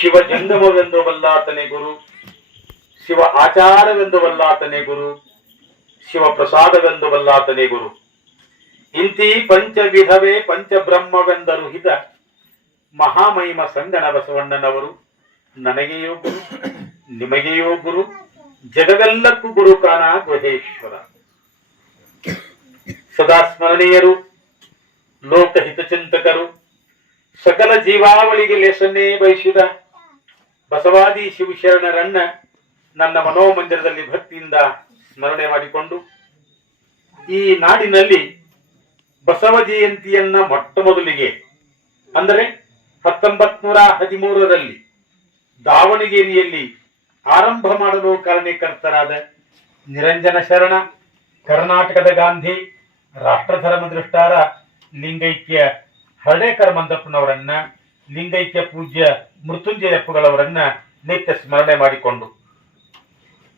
ಶಿವ ಜಂಗಮವೆಂದು ಬಲ್ಲಾತನೇ ಗುರು. ಶಿವ ಆಚಾರವೆಂದು ಬಲ್ಲಾತನೇ ಗುರು. ಶಿವ ಪ್ರಸಾದವೆಂದು ಬಲ್ಲಾತನೇ ಗುರು. ಇಂತಿ ಪಂಚವಿಧವೇ ಪಂಚಬ್ರಹ್ಮವೆಂದರು ಹಿತ ಮಹಾಮಹಿಮ ಸಂಗಣ ಬಸವಣ್ಣನವರು ನನಗೆಯೋ ಗುರು, ನಿಮಗೆಯೋ ಗುರು. ಜಗವೆಲ್ಲಕ್ಕೂ ಗುರು ಕಾನ ಗುಹೇಶ್ವರ ಸದಾ ಸ್ಮರಣೀಯರು, ಲೋಕಹಿತಚಿಂತಕರು. ಸಕಲ ಜೀವಾವಳಿಗೆ ಲೇಸನ್ನೇ ಬಯಸಿದ ಬಸವಾದಿ ಶಿವಶರಣರನ್ನ ನನ್ನ ಮನೋಮಂದಿರದಲ್ಲಿ ಭಕ್ತಿಯಿಂದ ಸ್ಮರಣೆ ಮಾಡಿಕೊಂಡು ಈ ನಾಡಿನಲ್ಲಿ ಬಸವ ಜಯಂತಿಯನ್ನ ಮೊಟ್ಟ ಮೊದಲಿಗೆ ಅಂದರೆ ಹತ್ತೊಂಬತ್ ನೂರ ಹದಿಮೂರರಲ್ಲಿ ದಾವಣಗೆರೆಯಲ್ಲಿ ಆರಂಭ ಮಾಡಲು ಕಾರಣೀಕರ್ತರಾದ ನಿರಂಜನ ಶರಣ, ಕರ್ನಾಟಕದ ಗಾಂಧಿ, ರಾಷ್ಟ್ರಧರ್ಮ ದೃಷ್ಟಾರ ಲಿಂಗೈಕ್ಯ ಹರಡೇಕರ್ ಮಂದಪ್ಪನವರನ್ನ ಲಿಂಗೈಕ್ಯ ಪೂಜ್ಯ ಮೃತ್ಯುಂಜಯಪ್ಪಗಳವರನ್ನ ನಿತ್ಯ ಸ್ಮರಣೆ ಮಾಡಿಕೊಂಡು.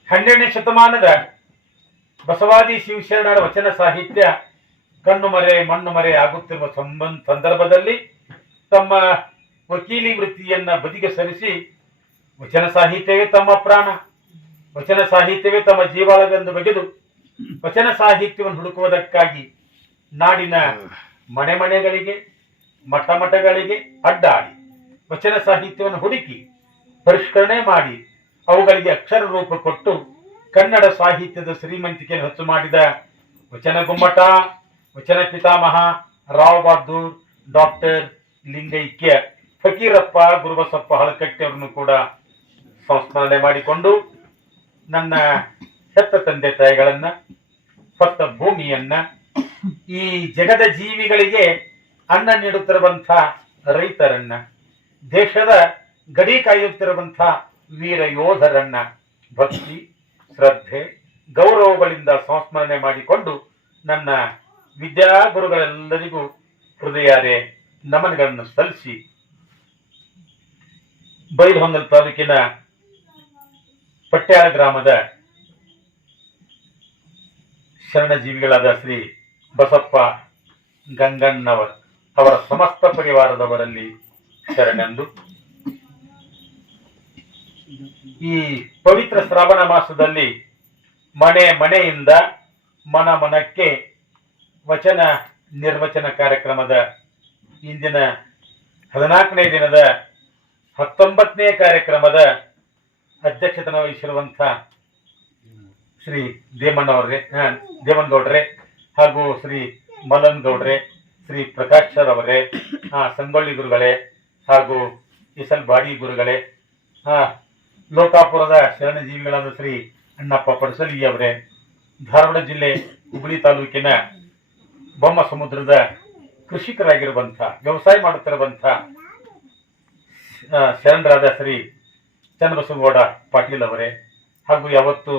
ಹನ್ನೆರಡನೇ ಶತಮಾನದ ಬಸವಾದಿ ಶಿವಶರಣರ ವಚನ ಸಾಹಿತ್ಯ ಕಣ್ಣು ಮರೆ ಮಣ್ಣು ಮರೆ ಆಗುತ್ತಿರುವ ಸಂಬಂಧ ಸಂದರ್ಭದಲ್ಲಿ ತಮ್ಮ ವಕೀಲಿ ವೃತ್ತಿಯನ್ನ ಬದಿಗೆ ಸರಿಸಿ ವಚನ ಸಾಹಿತ್ಯವೇ ತಮ್ಮ ಪ್ರಾಣ. ವಚನ ಸಾಹಿತ್ಯವೇ ತಮ್ಮ ಜೀವಾಳವೆಂದು ಬಗೆದು ವಚನ ಸಾಹಿತ್ಯವನ್ನು ಹುಡುಕುವುದಕ್ಕಾಗಿ ನಾಡಿನ ಮನೆ ಮನೆಗಳಿಗೆ ಮಠ ಮಠಗಳಿಗೆ ಅಡ್ಡಾಡಿ, ವಚನ ಸಾಹಿತ್ಯವನ್ನು ಹುಡುಕಿ, ಪರಿಷ್ಕರಣೆ ಮಾಡಿ, ಅವುಗಳಿಗೆ ಅಕ್ಷರ ರೂಪ ಕೊಟ್ಟು ಕನ್ನಡ ಸಾಹಿತ್ಯದ ಶ್ರೀಮಂತಿಕೆಯನ್ನು ಹೆಚ್ಚು ಮಾಡಿದ ವಚನ ಗುಮ್ಮಟ, ವಚನ ಪಿತಾಮಹ, ರಾವ್ ಬಹದ್ದೂರ್, ಡಾಕ್ಟರ್ ಲಿಂಗೈಕ್ಯ, ಫಕೀರಪ್ಪ ಗುರುಬಸಪ್ಪ ಹಳಕಟ್ಟಿ ಅವರನ್ನು ಕೂಡ ಸಂಸ್ಮರಣೆ ಮಾಡಿಕೊಂಡು ನನ್ನ ಹೆತ್ತ ತಂದೆ ತಾಯಿಗಳನ್ನ ಹೊತ್ತ ಭೂಮಿಯನ್ನ ಈ ಜಗದ ಜೀವಿಗಳಿಗೆ ಅನ್ನ ನೀಡುತ್ತಿರುವಂಥ ರೈತರನ್ನ, ದೇಶದ ಗಡಿ ಕಾಯುತ್ತಿರುವಂಥ ವೀರ ಯೋಧರನ್ನ ಭಕ್ತಿ, ಶ್ರದ್ಧೆ, ಗೌರವಗಳಿಂದ ಸಂಸ್ಮರಣೆ ಮಾಡಿಕೊಂಡು ನನ್ನ ವಿದ್ಯಾಗುರುಗಳೆಲ್ಲರಿಗೂ ಹೃದಯಾರೆ ನಮನಗಳನ್ನು ಸಲ್ಲಿಸಿ ಬೈಲಹೊಂಗಲ್ ತಾಲೂಕಿನ ಪಟ್ಯಾಳ ಗ್ರಾಮದ ಶರಣಜೀವಿಗಳಾದ ಶ್ರೀ ಬಸಪ್ಪ ಗಂಗಣ್ಣವರ್. ಅವರ ಸಮಸ್ತ ಪರಿವಾರದವರಲ್ಲಿ ಶರಣೆಂದು. ಈ ಪವಿತ್ರ ಶ್ರಾವಣ ಮಾಸದಲ್ಲಿ ಮನೆ ಮನೆಯಿಂದ ಮನ ಮನಕ್ಕೆ ವಚನ ನಿರ್ವಚನ ಕಾರ್ಯಕ್ರಮದ ಇಂದಿನ ಹದಿನಾಲ್ಕನೇ ದಿನದ ಹತ್ತೊಂಬತ್ತನೇ ಕಾರ್ಯಕ್ರಮದ ಅಧ್ಯಕ್ಷತನ ವಹಿಸಿರುವಂಥ ಶ್ರೀ ದೇಮಣ್ಣವ್ರೆ ದೇವನ್ ಗೌಡ್ರೆ ಹಾಗೂ ಶ್ರೀ ಮಲನ್ ಗೌಡ್ರೆ ಶ್ರೀ ಪ್ರಕಾಶ್ ಸರ್ ಅವರೇ ಸಂಗೊಳ್ಳಿ ಗುರುಗಳೇ ಹಾಗೂ ಇಸಲ್ ಬಾಡಿ ಗುರುಗಳೇ ಲೋಕಾಪುರದ ಶರಣಜೀವಿಗಳಾದ ಶ್ರೀ ಅಣ್ಣಪ್ಪ ಪಡಸಲಿ ಅವರೇ, ಧಾರವಾಡ ಜಿಲ್ಲೆ ಹುಬ್ಬಳ್ಳಿ ತಾಲೂಕಿನ ಬೊಮ್ಮ ಸಮುದ್ರದ ಕೃಷಿಕರಾಗಿರುವಂಥ, ವ್ಯವಸಾಯ ಮಾಡುತ್ತಿರುವಂಥ ಶರಣರಾದ ಶ್ರೀ ಚನ್ನಬಸವಗೌಡ ಪಾಟೀಲ್ ಅವರೇ ಹಾಗೂ ಯಾವತ್ತು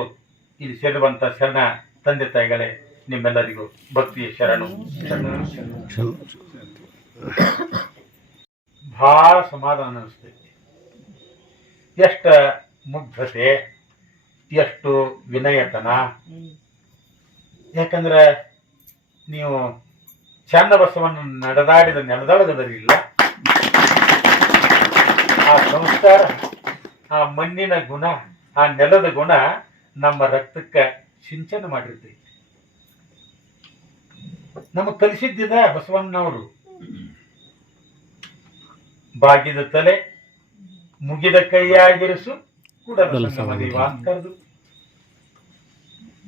ಇಲ್ಲಿ ಸೇರುವಂಥ ಶರಣ ತಂದೆ ತಾಯಿಗಳೇ ನಿಮ್ಮೆಲ್ಲರಿಗೂ ಭಕ್ತಿಯ ಶರಣು. ಭಾಳ ಸಮಾಧಾನ ಅನಿಸ್ತೈತಿ. ಎಷ್ಟ ಮುಗ್ಧತೆ, ಎಷ್ಟು ವಿನಯತನ. ಯಾಕಂದ್ರೆ ನೀವು ಚಂದ ಬಸವನ್ನು ನಡೆದಾಡಿದ ನೆಲದೊಳಗದರಿಲ್ಲ ಆ ಸಂಸ್ಕಾರ, ಆ ಮಣ್ಣಿನ ಗುಣ, ಆ ನೆಲದ ಗುಣ ನಮ್ಮ ರಕ್ತಕ್ಕೆ ಸಿಂಚನ ಮಾಡಿರ್ತೈತಿ. ನಮಗ್ ಕಲಿಸಿದ್ದಿದ ಬಸವಣ್ಣನವರು ಬಾಗಿದ ತಲೆ ಮುಗಿದ ಕೈಯಾಗಿರಿಸು ಕೂಡಲ ಕರೆದು.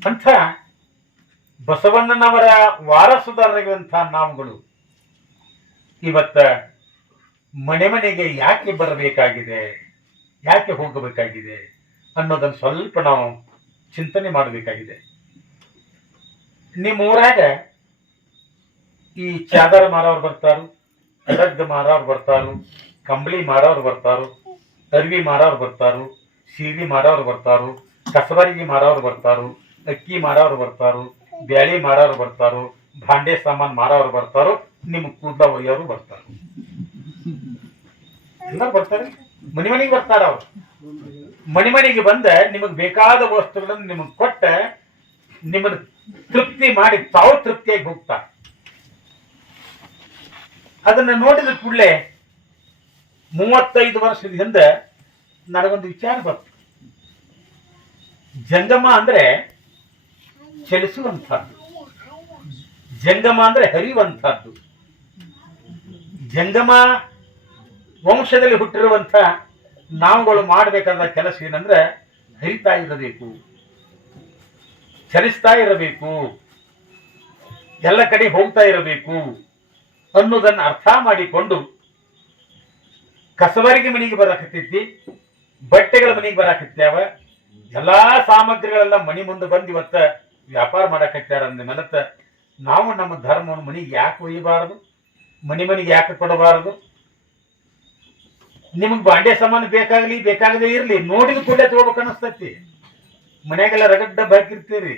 ಅಂತ ಬಸವಣ್ಣನವರ ವಾರಸುದಾರರಾಗಿರುವಂಥ ನಾವುಗಳು ಇವತ್ತ ಮನೆ ಮನೆಗೆ ಯಾಕೆ ಬರಬೇಕಾಗಿದೆ ಯಾಕೆ ಹೋಗಬೇಕಾಗಿದೆ ಅನ್ನೋದನ್ನ ಸ್ವಲ್ಪ ನಾವು ಚಿಂತನೆ ಮಾಡಬೇಕಾಗಿದೆ. ನಿಮ್ಮ ಈ ಚಾದರ ಮಾರೋರು ಬರ್ತಾರು, ಅಡಗ್ಗ ಮಾರೋರು ಬರ್ತಾರು, ಕಂಬಳಿ ಮಾರೋರು ಬರ್ತಾರು, ಅರ್ವಿ ಮಾರವ್ರು ಬರ್ತಾರು ಸೀರೆ ಮಾರವ್ರು ಬರ್ತಾರು, ಕಸಬರಿಗೆ ಮಾರವ್ರು ಬರ್ತಾರು, ಅಕ್ಕಿ ಮಾರವ್ರು ಬರ್ತಾರು, ಬ್ಯಾಳಿ ಮಾರವ್ರು ಬರ್ತಾರು, ಭಾಂಡೆ ಸಾಮಾನ್ ಮಾರವ್ರು ಬರ್ತಾರು, ನಿಮ್ಮ ಕೂದಲ ಒಯ್ಯೋರು ಬರ್ತಾರು. ಎಲ್ಲ ಬರ್ತಾರೆ. ಮನೆ ಮನೆಗೆ ಬರ್ತಾರ ಅವ್ರು. ಮನೆ ಮನೆಗೆ ಬಂದ ನಿಮಗೆ ಬೇಕಾದ ವಸ್ತುಗಳನ್ನು ನಿಮಗ್ ಕೊಟ್ಟ ನಿಮ್ಮನ್ನ ತೃಪ್ತಿ ಮಾಡಿ ತಾವು ತೃಪ್ತಿಯಾಗಿ ಹೋಗ್ತಾರೆ. ಅದನ್ನ ನೋಡಿದ ಕೂಡಲೇ ಮೂವತ್ತೈದು ವರ್ಷದ ಹಿಂದೆ ನನಗೊಂದು ವಿಚಾರ ಬಂತು. ಜಂಗಮ ಅಂದ್ರೆ ಚಲಿಸುವಂಥದ್ದು. ಜಂಗಮ ಅಂದ್ರೆ ಹರಿಯುವಂಥದ್ದು. ಜಂಗಮ ವಂಶದಲ್ಲಿ ಹುಟ್ಟಿರುವಂತ ನಾವುಗಳು ಮಾಡಬೇಕಾದ ಕೆಲಸ ಏನಂದ್ರೆ ಹರಿತಾ ಇರಬೇಕು. ಚಲಿಸ್ತಾ ಇರಬೇಕು. ಎಲ್ಲ ಕಡೆ ಹೋಗ್ತಾ ಇರಬೇಕು. ಅನ್ನೋದನ್ನ ಅರ್ಥ ಮಾಡಿಕೊಂಡು ಕಸವರಿಗೆ ಮನೆಗೆ ಬರಾಕತ್ತೈತಿ ಬಟ್ಟೆಗಳ ಮನೆಗೆ ಬರಾಕತ್ಯಾವ ಎಲ್ಲಾ ಸಾಮಗ್ರಿಗಳೆಲ್ಲ ಮನಿ ಮುಂದೆ ಬಂದು ಇವತ್ತ ವ್ಯಾಪಾರ ಮಾಡಕತ್ತಾರ ಅಂದ ಮೇಲತ್ತ ನಾವು ನಮ್ಮ ಧರ್ಮವನ್ನು ಮನೆಗೆ ಯಾಕೆ ಒಯ್ಯಬಾರದು? ಮನೆ ಮನೆಗೆ ಯಾಕೆ ಕೊಡಬಾರದು? ನಿಮಗ್ ಬಾಂಡೆ ಸಾಮಾನು ಬೇಕಾಗ್ಲಿ, ಬೇಕಾಗದೇ ಇರಲಿ, ನೋಡಿದ ಕೂಡಲೇ ತಗೋಬೇಕು ಅನಸ್ತೈತಿ. ಮನ್ಯಾಗೆಲ್ಲ ರಗಡ್ ಡಬ್ಬ ಹಾಕಿರ್ತೀರಿ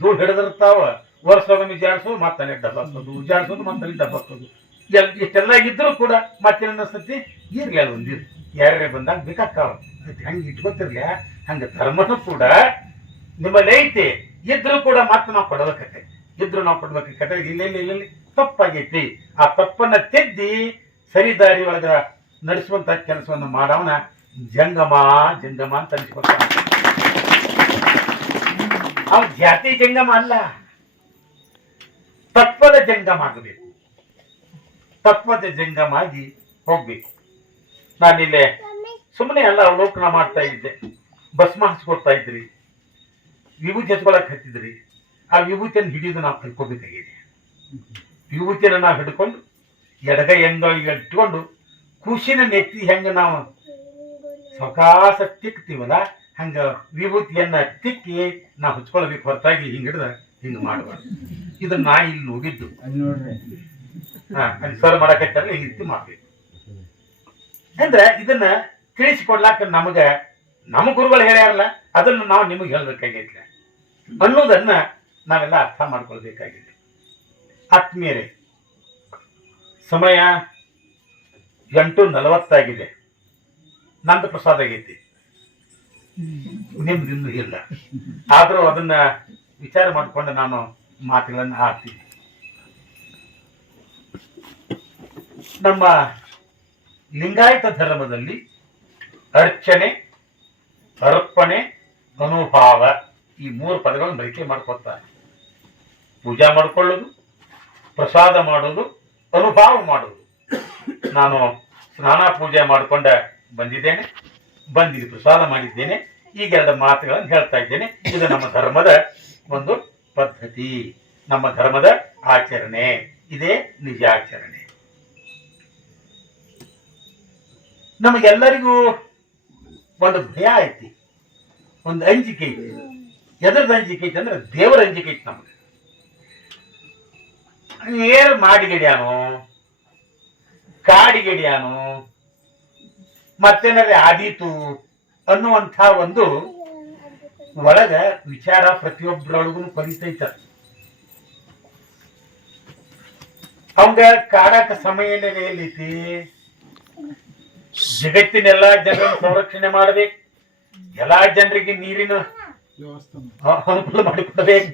ಧೂಳ್ ಹಿಡಿದಿರ್ತಾವ. ವರ್ಷಗೊಮ್ಮೆ ಜಾಡಿಸೋದು ಮತ್ತೆ ಡಬ್ಬ ಹಾಕೋದು ಜಾಡಿಸೋದು ಮತ್ತೆ ಡಬ್ಬ ಹಾಕೋದು ಎಲ್ಲ ಇಷ್ಟೆಲ್ಲ ಇದ್ರು ಕೂಡ ಮತ್ತೆ ಸತಿ ಇರ್ಲಿ ಅದು ಒಂದಿರ್ ಯಾರ್ಯಾರೇ ಬಂದಾಗ ಬೇಕಾಗ್ತಾವ. ಅದಕ್ಕೆ ಹಂಗೆ ಇಟ್ಕೊತಿರ್ಲಿ, ಹಂಗ ಧರ್ಮನೂ ಕೂಡ ನಿಮ್ಮಲ್ಲಿ ಐತಿ. ಇದ್ರೂ ಕೂಡ ಮತ್ತೆ ನಾವು ಕೊಡಬೇಕತ್ತೆ. ಇದ್ರು ನಾವು ಕೊಡ್ಬೇಕಾಗತ್ತೆ ಇಲ್ಲ ಇಲ್ಲ ಇಲ್ಲ ತಪ್ಪಾಗೈತಿ. ಆ ತಪ್ಪನ್ನ ತೆದ್ದಿ ಸರಿ ದಾರಿ ಒಳಗ ನಡೆಸುವಂತ ಕೆಲಸವನ್ನು ಮಾಡವನ ಜಂಗಮ ಜಂಗಮ ಅಂತ ಅನ್ಸ್ಕೊಳ್ತಾನೆ ಅವ ಜಾತಿ ಜಂಗಮ ಅಲ್ಲ. ತತ್ವದ ಜಂಗಮ ಆಗಬೇಕು ತತ್ವದ ಜಂಗಮ ಆಗಿ ಹೋಗ್ಬೇಕು. ನಾನಿಲ್ಲೇ ಸುಮ್ಮನೆ ಎಲ್ಲ ಅವಲೋಕನ ಮಾಡ್ತಾ ಇದ್ದೆ. ಭಸ್ಮ ಹಚ್ಕೊಡ್ತಾ ಇದ್ರಿ. ವಿಭೂತಿ ಹಚ್ಕೊಳಕ್ ಹತ್ತಿದ್ರಿ. ಆ ವಿಭೂತಿಯನ್ನು ಹಿಡಿಯೋದು ನಾವು ಕಲ್ಕೋಬೇಕಾಗಿದೆ ವಿಭೂತಿಯನ್ನು ನಾವು ಹಿಡ್ಕೊಂಡು ಎಡಗೈ ಹೆಂಗ ಇಟ್ಕೊಂಡು ಖುಷಿನ ನೆತ್ತಿ ಹೆಂಗೆ ನಾವು ಸ್ವಕಾಸ ತಿಕ್ತೀವಲ್ಲ, ಹಂಗ ವಿಭೂತಿಯನ್ನ ತಿಕ್ಕಿ ನಾವು ಹಚ್ಕೊಳ್ಬೇಕು ಹೊರತಾಗಿ ಹಿಂಗೆ ಹಿಡ್ದ ಹಿಂಗ್ ಮಾಡಬಾರ್ದು. ಇದನ್ನ ನಾ ಇಲ್ಲಿ ಹೋಗಿದ್ದು ಹಾ ಅಲ್ಲಿ ಸರ್ ಮಾಡಕತ್ತಾರಲ್ಲ ಈ ರೀತಿ ಮಾಡ್ಬೇಕು. ಅಂದ್ರೆ ಇದನ್ನ ತಿಳಿಸಿಕೊಡ್ಲಾಕ ನಮಗ ನಮ್ಮ ಗುರುಗಳು ಹೇಳ್ಯಾರಲ್ಲ ಅದನ್ನ ನಾವು ನಿಮಗೆ ಹೇಳ್ಬೇಕಾಗೈತಿ ಅನ್ನೋದನ್ನ ನಾವೆಲ್ಲ ಅರ್ಥ ಮಾಡ್ಕೊಳ್ಬೇಕಾಗಿದೆ ಆತ್ಮೀಯರೇ ಸಮಯ ಎಂಟು ನಲವತ್ತಾಗಿದೆ. ನಂದು ಪ್ರಸಾದ ಆಗೈತಿ. ನಿಮ್ದು ಇನ್ನೂ ಇಲ್ಲ. ಆದರೂ ಅದನ್ನ ವಿಚಾರ ಮಾಡಿಕೊಂಡು ನಾನು ಮಾತುಗಳನ್ನು ಆಡ್ತೀನಿ. ನಮ್ಮ ಲಿಂಗಾಯತ ಧರ್ಮದಲ್ಲಿ ಅರ್ಚನೆ, ಅರ್ಪಣೆ ಅನುಭಾವ ಈ ಮೂರು ಪದಗಳನ್ನು ಬಳಕೆ ಮಾಡ್ಕೊತಾರೆ ಪೂಜಾ ಮಾಡ್ಕೊಳ್ಳೋದು, ಪ್ರಸಾದ ಮಾಡೋದು, ಅನುಭಾವ ಮಾಡೋದು. ನಾನು ಸ್ನಾನ ಪೂಜೆ ಮಾಡಿಕೊಂಡ ಬಂದಿದ್ದೇನೆ, ಬಂದಿದ್ದು ಪ್ರಸಾದ ಮಾಡಿದ್ದೇನೆ ಈಗ ಎರಡು ಮಾತುಗಳನ್ನು ಹೇಳ್ತಾ ಇದ್ದೇನೆ. ಇದು ನಮ್ಮ ಧರ್ಮದ ಒಂದು ಪದ್ಧತಿ. ನಮ್ಮ ಧರ್ಮದ ಆಚರಣೆ. ಇದೇ ನಿಜಾಚರಣೆ. ನಮಗೆಲ್ಲರಿಗೂ ಒಂದು ಭಯ ಐತಿ. ಒಂದು ಅಂಜಿಕೆ ಐತಿ. ಎದ್ರದ ಅಂಜಿಕೆ ಐತಿ ಅಂದ್ರೆ ದೇವರ ಅಂಜಿಕೆ ಐತಿ ನಮಗೆ. ಏನ್ ಮಾಡಿಗೆಡ್ಯಾನು, ಕಾಡಿಗೆಡ್ಯಾನು ಮತ್ತೇನಾದ್ರೆ ಆದೀತು ಅನ್ನುವಂಥ ಒಂದು ಒಳಗ ವಿಚಾರ ಪ್ರತಿಯೊಬ್ಬರೊಳಗೂ ಪರಿತೈತ ಅವಂಗ ಕಾಡಾಕ ಸಮಯ ಎಲ್ಲೈತಿ? ಜಗತ್ತಿನೆಲ್ಲಾ ಜನರ ಸಂರಕ್ಷಣೆ ಮಾಡ್ಬೇಕು. ಎಲ್ಲಾ ಜನರಿಗೆ ನೀರಿನ ಅನುಕೂಲ ಮಾಡಿಕೊಡ್ಬೇಕು.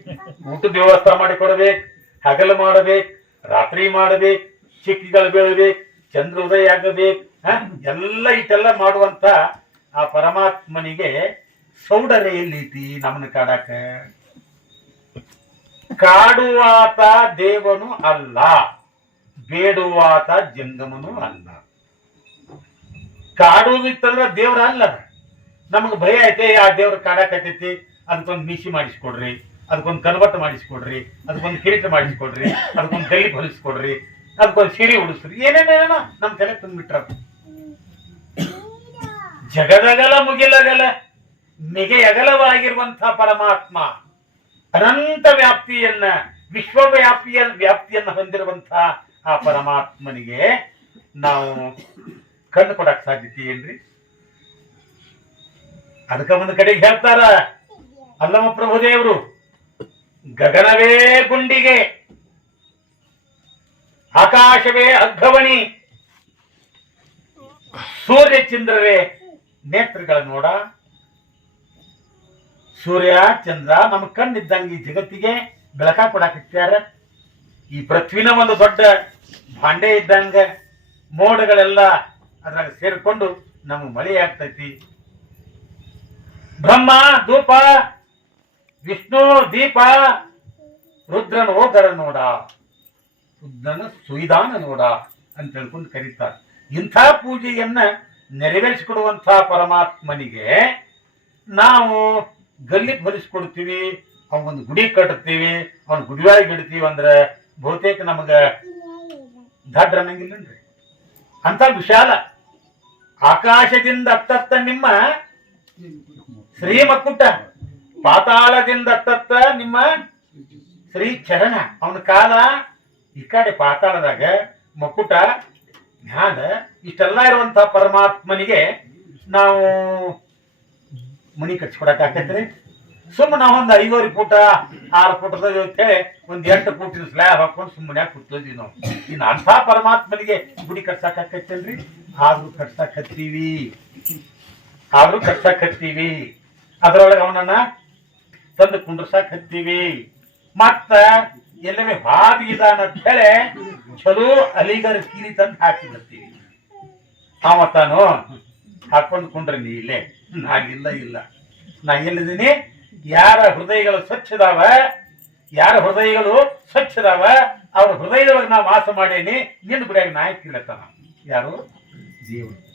ಊಟದ ವ್ಯವಸ್ಥೆ ಮಾಡಿಕೊಡ್ಬೇಕು. ಹಗಲು ಮಾಡಬೇಕು. ರಾತ್ರಿ ಮಾಡಬೇಕು. ಚಿಕ್ಕಿಗಳು ಬೆಳಬೇಕು. ಚಂದ್ರೋದಯ ಆಗಬೇಕು? ಎಲ್ಲ ಇಟ್ಟೆಲ್ಲ ಮಾಡುವಂತ ಆ ಪರಮಾತ್ಮನಿಗೆ ಸೌಡರೆ ಎಲ್ಲೈತಿ ನಮ್ಮನ್ನ ಕಾಡಾಕ. ಕಾಡುವಾತ ದೇವನು ಅಲ್ಲ, ಬೇಡುವಾತ ಜಂಗಮನು ಅಲ್ಲ. ಕಾಡುವುದಿತ್ತಂದ್ರ ದೇವ್ರ ಅಲ್ಲ ನಮಗ್ ಭಯ ಐತೆ, ಆ ದೇವ್ರ ಕಾಡಾಕತೈತಿ ಅದಕ್ಕೊಂದು ಮೀಸಿ ಮಾಡಿಸ್ಕೊಡ್ರಿ, ಅದಕ್ಕೊಂದು ಕನ್ವರ್ಟ್ ಮಾಡಿಸ್ಕೊಡ್ರಿ, ಅದಕ್ಕೊಂದು ಕಿರೀಟ ಮಾಡಿಸ್ಕೊಡ್ರಿ, ಅದಕ್ಕೊಂದು ಗಲ್ಲಿ ಹೊಲಿಸ್ಕೊಡ್ರಿ, ಅದಕ್ಕೊಂದು ಸಿಡಿ ಉಡಿಸ್ರಿ ಏನೇನೇನ ನಮ್ ತಲೆ ತಂದ್ಬಿಟ್ರ ಜಗದಗಲ ಮುಗಿಲಗಲ. ಮಿಗೆ ಅಗಲವಾಗಿರುವಂತಹ ಪರಮಾತ್ಮ ಅನಂತ ವ್ಯಾಪ್ತಿಯನ್ನ ವಿಶ್ವವ್ಯಾಪಿಯ ವ್ಯಾಪ್ತಿಯನ್ನ ಹೊಂದಿರುವಂತಹ ಆ ಪರಮಾತ್ಮನಿಗೆ ನಾವು ಕಣ್ಣು ಕೊಡಕ್ ಸಾಧ್ಯತೆ ಏನ್ರಿ? ಅದಕ್ಕ ಒಂದು ಕಡೆಗೆ ಹೇಳ್ತಾರ ಅಲ್ಲಮ ಪ್ರಭುದೇವರು, ಗಗನವೇ ಗುಂಡಿಗೆ, ಆಕಾಶವೇ ಅಗ್ಗವಣಿ ಸೂರ್ಯ ಚಂದ್ರವೇ ನೇತ್ರಗಳ ನೋಡ ಸೂರ್ಯ, ಚಂದ್ರ, ನಮ್ಮ ಕಣ್ಣಿದ್ದಂಗೆ ಈ ಜಗತ್ತಿಗೆ ಬೆಳಕ ಕೊಡಾಕತ್ಯಾರ ಈ ಪೃಥ್ವಿನ ಒಂದು ದೊಡ್ಡ ಭಾಂಡೆ ಇದ್ದಂಗ ಮೋಡಗಳೆಲ್ಲ ಅದ್ರಾಗ ಸೇರಿಕೊಂಡು ನಮ್ಮ ಮಳೆ ಆಗ್ತೈತಿ. ಬ್ರಹ್ಮ, ಧೂಪ, ವಿಷ್ಣು, ದೀಪ, ರುದ್ರನ ಹೋದರ ನೋಡ ರುದ್ರನ ಸುಯಿದಾನ ನೋಡ ಅಂತ ಹೇಳ್ಕೊಂಡು ಕರೀತಾರೆ. ಇಂಥ ಪೂಜೆಯನ್ನ ನೆರವೇರಿಸಿಕೊಡುವಂಥ ಪರಮಾತ್ಮನಿಗೆ ನಾವು ಗಲ್ಲಿ ಭರಿಸ್ಕೊಡ್ತೀವಿ ಅವನೊಂದು ಗುಡಿ ಕಟ್ತೀವಿ ಅವನ ಗುಡಿಯೊಳಗೆ ಇಡ್ತೀವಿ ಅಂದ್ರೆ ಬಹುತೇಕ ನಮಗ ದಡ್ರ ಅನ್ನಂಗಿಲ್ಲನ್ರಿ. ಅಂತ ವಿಶಾಲ ಆಕಾಶದಿಂದ ಅತ್ತತ್ತ ನಿಮ್ಮ ಶ್ರೀ ಮಕ್ಕುಟ ಪಾತಾಳದಿಂದ ಅತ್ತತ್ತ ನಿಮ್ಮ ಶ್ರೀ ಚರಣ ಅವನ ಕಾಲ ಈ ಕಡೆ ಪಾತಾಳದಾಗ ಮಕ್ಕುಟ ಜ್ಞಾನ, ಇಷ್ಟೆಲ್ಲ ಇರುವಂತಹ ಪರಮಾತ್ಮನಿಗೆ ನಾವು ಮನಿ ಕಟ್ಸ್ಕೊಡಕ್ ಆಕೈತ್ರಿ? ಸುಮ್ಮನೆ ನಾವು ಒಂದು ಐದೂವರೆ ಫೂಟ ಆರು ಫುಟದ ಹೇಳಿ ಒಂದ್ ಎಂಟು ಫೂಟಿನ ಸ್ಲ್ಯಾಬ್ ಹಾಕೊಂಡು ಸುಮ್ಮನೆ ಕೂತ್ಕೊಂಡ್ವಿ ನಾವು. ಇನ್ನು ಅಂಥ ಪರಮಾತ್ಮನಿಗೆ ಗುಡಿ ಕಟ್ಸಕ್ ಆಕೈತೇನ್ರಿ ಆದ್ರೂ ಕಟ್ಸಕ್ ಹತ್ತೀವಿ ಆದ್ರೂ ಕಟ್ಸಕ್ ಹತ್ತೀವಿ ಅದ್ರೊಳಗೆ ಅವನನ್ನ ತಂದು ಕುಂಡ್ರಸಕ್ ಹತ್ತೀವಿ ಮತ್ತ ಎಲ್ಲವೇ ಹಾದಿ ಇದಾನ ಅಂತ ಹೇಳಿ ಚಲೋ ಅಲಿಗರ ಕೀಲಿ ತಂದು ಹಾಕಿ ಬರ್ತೀವಿ. ಅವತ್ತಾನು ತಾನು ಹಾಕೊಂಡು ಕುಂಡ್ರಿ ನೀ ಇಲ್ಲೇ. ನಾಗಿಲ್ಲ ಇಲ್ಲ. ನಾ ಎಲ್ಲಿದ್ದೀನಿ? ಯಾರ ಹೃದಯಗಳು ಸ್ವಚ್ಛದಾವ? ಯಾರ ಹೃದಯಗಳು ಸ್ವಚ್ಛದಾವ? ಅವ್ರ ಹೃದಯದೊಳಗೆ ನಾ ವಾಸ ಮಾಡೇನಿ. ನಿನ್ನ ಗುಡಿಯಾಗ ಇಲ್ಲತ್ತಾನ ಯಾರು? ದೇವರು.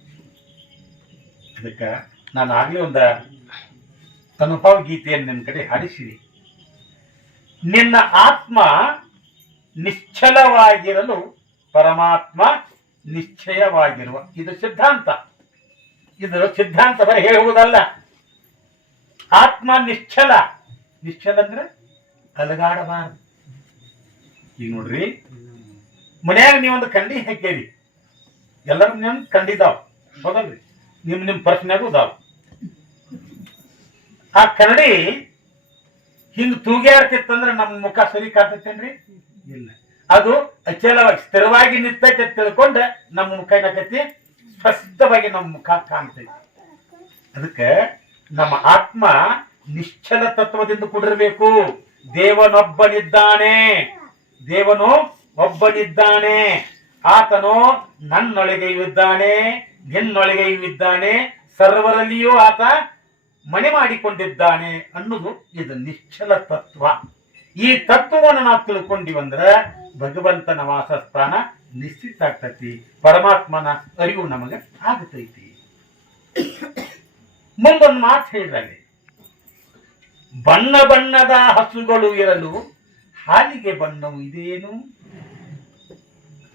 ಅದಕ್ಕೆ ನಾನು ಆಗ್ಲೇ ಒಂದು ಅನುಭವ ಗೀತೆಯನ್ನು ನಿನ್ನ ಕಡೆ ಹಾಡಿಸಿರಿ ನಿನ್ನ ಆತ್ಮ ನಿಶ್ಚಲವಾಗಿರಲು ಪರಮಾತ್ಮ ನಿಶ್ಚಯವಾಗಿರುವ. ಇದು ಸಿದ್ಧಾಂತ. ಇದು ಸಿದ್ಧಾಂತ ಬರೀ ಹೇಳುವುದಲ್ಲ. ಆತ್ಮ ನಿಶ್ಚಲ. ನಿಶ್ಚಲ ಅಂದ್ರೆ ಅಲಗಾಡಬಾರದು ಈಗ ನೋಡ್ರಿ. ಮನ್ಯಾಗ ನೀವೊಂದು ಕಂಡಿ ಹಾಕೇರಿ ಎಲ್ಲರೂ ನಿಮ್ ಕಂಡಿದಾವ್. ಹೌದಲ್ರಿ? ನಿಮ್ ನಿಮ್ ಪ್ರಶ್ನೆಗೂ ಇದಾವ್ ಆ ಕನ್ನಡಿ ಹಿಂಗ್ ತೂಗ್ಯಾಡ್ತಿತ್ತಂದ್ರೆ ನಮ್ಮ ಮುಖ ಸರಿ ಕಾಣ್ತೈತೇನ್ರಿ? ಇಲ್ಲ. ಅದು ಅಚಲವಾಗಿ ಸ್ಥಿರವಾಗಿ ನಿಂತೈತೆ ತಿಳ್ಕೊಂಡ ನಮ್ಮ ಮುಖ ಏನಾಗೈತಿ ಸ್ಪಷ್ಟವಾಗಿ ನಮ್ಮ ಮುಖ ಕಾಣ್ತೈತಿ ಅದಕ್ಕೆ ನಮ್ಮ ಆತ್ಮ ನಿಶ್ಚಲ ತತ್ವದಿಂದ ಕೂಡಿರಬೇಕು. ದೇವನೊಬ್ಬನಿದ್ದಾನೆ. ದೇವನು ಒಬ್ಬನಿದ್ದಾನೆ. ಆತನು ನನ್ನೊಳಗೆಯೂ ಇದ್ದಾನೆ ನಿನ್ನೊಳಗೆಯೂ ಇದ್ದಾನೆ, ಸರ್ವರಲ್ಲಿಯೂ ಆತ ಮನೆ ಮಾಡಿಕೊಂಡಿದ್ದಾನೆ ಅನ್ನೋದು ಇದು ನಿಶ್ಚಲ ತತ್ವ. ಈ ತತ್ವವನ್ನು ನಾವು ತಿಳ್ಕೊಂಡಿವಂದ್ರೆ ಭಗವಂತನ ವಾಸಸ್ಥಾನ ನಿಶ್ಚಿತ ಆಗ್ತೈತಿ. ಪರಮಾತ್ಮನ ಅರಿವು ನಮಗೆ ಆಗತೈತಿ. ಮುಂದೊಂದು ಮಾತು ಹೇಳಿದಾಗೆ, ಬಣ್ಣ ಬಣ್ಣದ ಹಸುಗಳು ಇರಲು ಹಾಲಿಗೆ ಬಣ್ಣವು ಇದೇನು?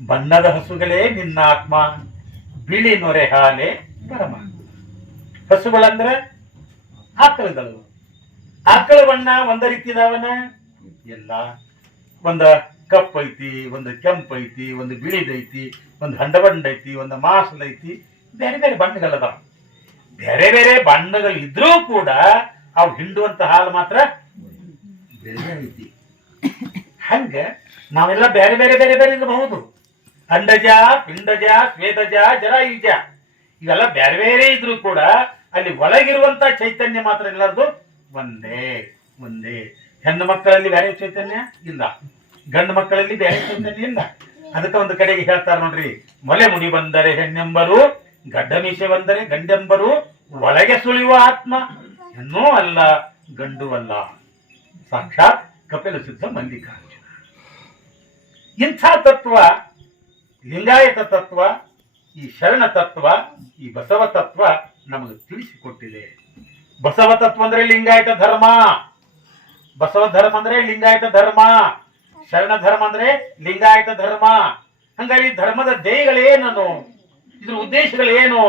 ಬಣ್ಣದ ಹಸುಗಳೇ ನಿನ್ನ ಆತ್ಮ, ಬಿಳಿ ನೊರೆ ಹಾಲೆ ಪರಮಾತ್ಮ. ಹಸುಗಳಂದ್ರೆ ಆಕಳುಗಳು. ಆಕಳ ಬಣ್ಣ ಒಂದ ರೀತಿ ಇದಾವನ ಎಲ್ಲ ಒಂದ ಕಪ್ ಐತಿ ಒಂದು ಕೆಂಪ್ ಐತಿ ಒಂದು ಬಿಳಿದೈತಿ, ಒಂದು ಹಂಡಬಂಡ ಐತಿ ಒಂದು ಮಾಸಲ್ ಐತಿ ಬೇರೆ ಬೇರೆ ಬಣ್ಣಗಳದಾವ ಬೇರೆ ಬೇರೆ ಬಣ್ಣಗಳಿದ್ರೂ ಕೂಡ ಅವು ಹಿಂಡುವಂತ ಹಾಲು ಮಾತ್ರ ಬೇರೆ ಐತಿ ಹಂಗ ನಾವೆಲ್ಲ ಬೇರೆ ಬೇರೆ ಬೇರೆ ಬೇರೆ ಇರಬಹುದು. ಅಂಡಜ, ಪಿಂಡಜ, ಸ್ವೇದಜ, ಜರಾಯುಜ. ಇವೆಲ್ಲ ಬೇರೆ ಬೇರೆ ಇದ್ರೂ ಕೂಡ ಅಲ್ಲಿ ಒಳಗಿರುವಂತ ಚೈತನ್ಯ ಮಾತ್ರ ಎಲ್ಲರದು ಒಂದೇ ಒಂದೇ. ಹೆಣ್ಣು ಮಕ್ಕಳಲ್ಲಿ ಬೇರೆ ಚೈತನ್ಯ ಇಲ್ಲ. ಗಂಡು ಮಕ್ಕಳಲ್ಲಿ ಬೇರೆ ಅದಕ್ಕೆ ಒಂದು ಕಡೆಗೆ ಹೇಳ್ತಾರೆ ನೋಡ್ರಿ, ಮೊಲೆ ಮುನಿ ಬಂದರೆ ಹೆಣ್ಣೆಂಬರು, ಗಡ್ಡ ಮೀಸೆ ಬಂದರೆ ಗಂಡೆಂಬರು, ಒಳಗೆ ಸುಳಿಯುವ ಆತ್ಮ. ಹೆಣ್ಣೂ ಅಲ್ಲ, ಗಂಡು ಅಲ್ಲ. ಸಾಕ್ಷಾತ್ ಕಪಿಲ ಸಿದ್ಧ ಮಲ್ಲಿಕಾರ್ಜುನ. ಇಂಥ ತತ್ವ, ಲಿಂಗಾಯತ ತತ್ವ, ಈ ಶರಣ ತತ್ವ, ಈ ಬಸವ ತತ್ವ ನಮಗೆ ತಿಳಿಸಿಕೊಟ್ಟಿದೆ. ಬಸವ ತತ್ವ ಅಂದ್ರೆ ಲಿಂಗಾಯತ ಧರ್ಮ. ಬಸವ ಧರ್ಮ ಅಂದ್ರೆ ಲಿಂಗಾಯತ ಧರ್ಮ. ಶರಣ ಧರ್ಮ ಅಂದ್ರೆ ಲಿಂಗಾಯತ ಧರ್ಮ. ಹಂಗಾಗಿ ಧರ್ಮದ ಧ್ಯೇಯಗಳೇನನು ಇದ್ರ ಉದ್ದೇಶಗಳೇನು?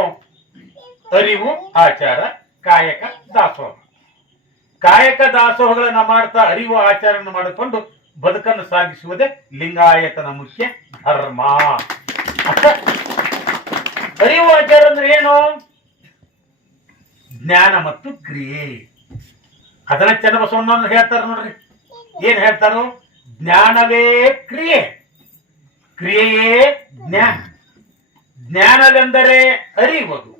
ಅರಿವು, ಆಚಾರ, ಕಾಯಕ, ದಾಸೋಹ. ಕಾಯಕ, ದಾಸೋಹಗಳನ್ನ ಮಾಡ್ತಾ ಅರಿವು ಆಚಾರವನ್ನು ಮಾಡಿಕೊಂಡು ಬದುಕನ್ನು ಸಾಗಿಸುವುದೇ ಲಿಂಗಾಯತನ ಮುಖ್ಯ ಧರ್ಮ. ಅರಿವು, ಆಚಾರ ಅಂದ್ರೆ ಏನು? ಜ್ಞಾನ ಮತ್ತು ಕ್ರಿಯೆ. ಅದನ್ನ ಚನ್ನಬಸವಣ್ಣವ್ರು ಹೇಳ್ತಾರ ನೋಡ್ರಿ. ಏನ್ ಹೇಳ್ತಾರೋ? ಜ್ಞಾನವೇ ಕ್ರಿಯೆ. ಕ್ರಿಯೆಯೇ ಜ್ಞಾನ. ಜ್ಞಾನವೆಂದರೆ ಅರಿಯುವುದು.